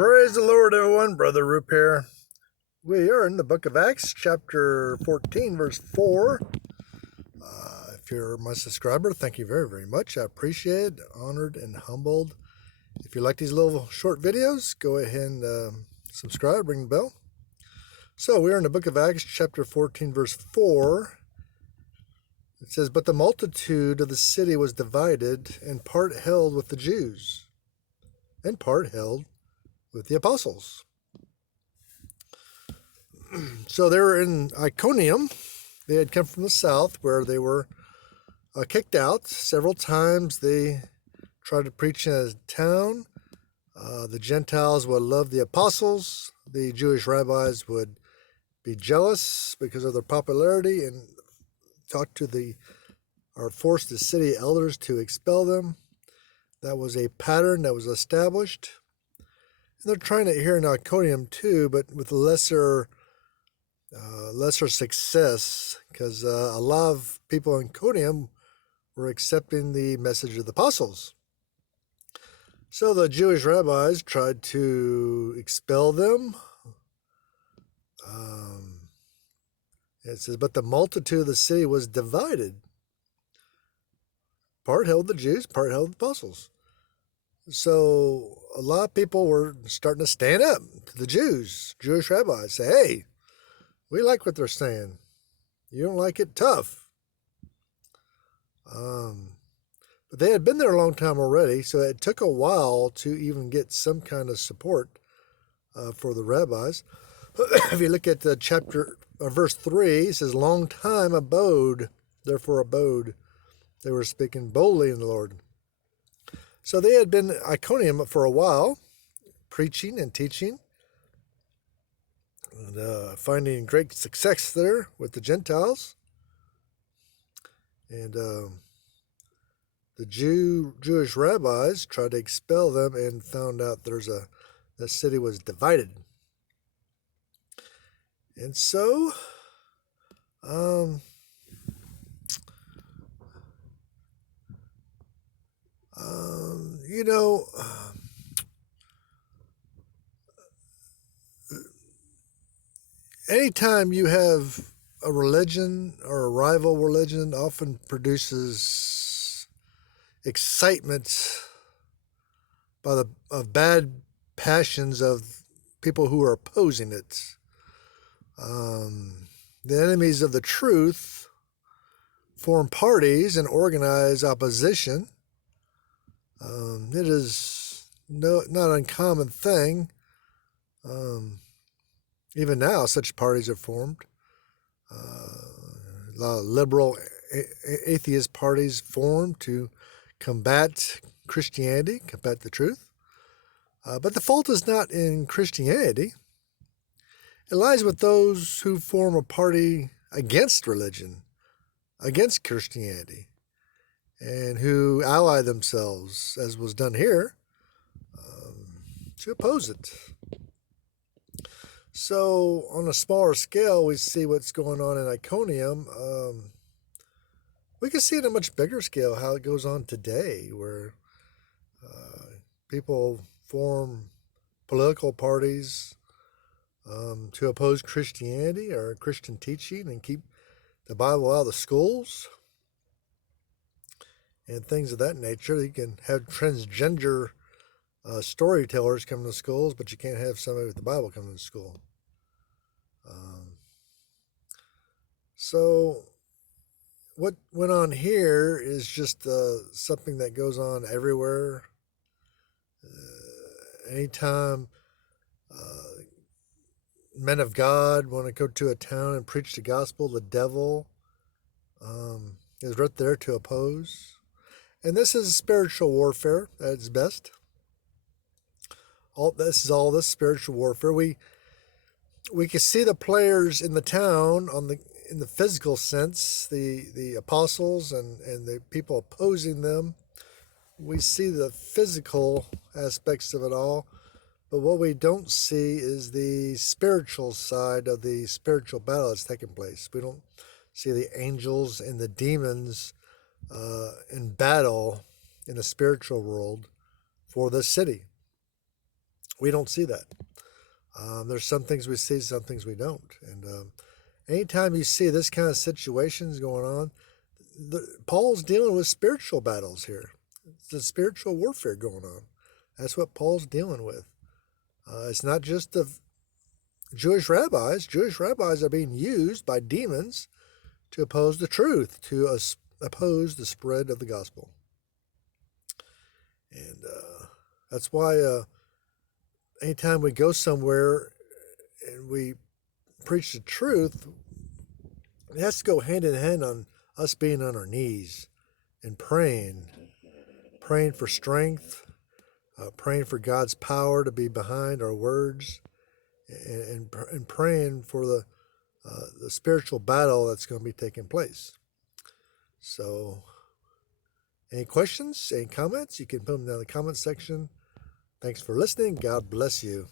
Praise the Lord, everyone. Brother Roop here. We are in the book of Acts, chapter 14, verse 4. If you're my subscriber, thank you very, very much. I appreciate it, honored and humbled. If you like these little short videos, go ahead and subscribe, ring the bell. So we're in the book of Acts, chapter 14, verse 4. It says, "But the multitude of the city was divided, and part held with the Jews, and part held with the apostles." So they were in Iconium. They had come from the south where they were kicked out several times. They tried to preach in a town. The Gentiles would love the apostles. The Jewish rabbis would be jealous because of their popularity and talk to or force the city elders to expel them. That was a pattern that was established. And they're trying it here in Iconium too, but with lesser success, because a lot of people in Iconium were accepting the message of the apostles. So the Jewish rabbis tried to expel them. It says, "But the multitude of the city was divided. Part held the Jews, part held the apostles." So a lot of people were starting to stand up to the Jewish rabbis, say, "Hey, we like what they're saying. You don't like it? Tough." But they had been there a long time already, so it took a while to even get some kind of support for the rabbis. If you look at the verse 3, it says, "Long time therefore abode. They were speaking boldly in the Lord." So they had been Iconium for a while, preaching and teaching, and finding great success there with the Gentiles. And the Jewish rabbis tried to expel them and found out the city was divided. And so you know, anytime you have a religion or a rival religion, often produces excitement of bad passions of people who are opposing it. The enemies of the truth form parties and organize opposition. It is not an uncommon thing. Even now, such parties are formed. A lot of liberal atheist parties formed to combat Christianity, combat the truth. But the fault is not in Christianity. It lies with those who form a party against religion, against Christianity, and who ally themselves, as was done here, to oppose it. So on a smaller scale, we see what's going on in Iconium. We can see it on a much bigger scale how it goes on today, where people form political parties to oppose Christianity or Christian teaching and keep the Bible out of the schools and things of that nature. You can have transgender storytellers come to schools, but you can't have somebody with the Bible come to school. So what went on here is just something that goes on everywhere. Anytime men of God want to go to a town and preach the gospel, the devil is right there to oppose. And this is spiritual warfare at its best. This spiritual warfare. We can see the players in the town in the physical sense, the apostles and the people opposing them. We see the physical aspects of it all, but what we don't see is the spiritual side of the spiritual battle that's taking place. We don't see the angels and the demons in battle in the spiritual world for the city. we don't see that. There's some things we see, some things we don't. And anytime you see this kind of situations going on, Paul's dealing with spiritual battles here. It's the spiritual warfare going on. That's what Paul's dealing with. It's not just the Jewish rabbis. Jewish rabbis are being used by demons to oppose the truth, to oppose the spread of the gospel. And that's why anytime we go somewhere and we preach the truth, it has to go hand in hand on us being on our knees and praying for strength, praying for God's power to be behind our words, and praying for the spiritual battle that's going to be taking place. So, any questions, any comments, you can put them down in the comment section. Thanks for listening. God bless you.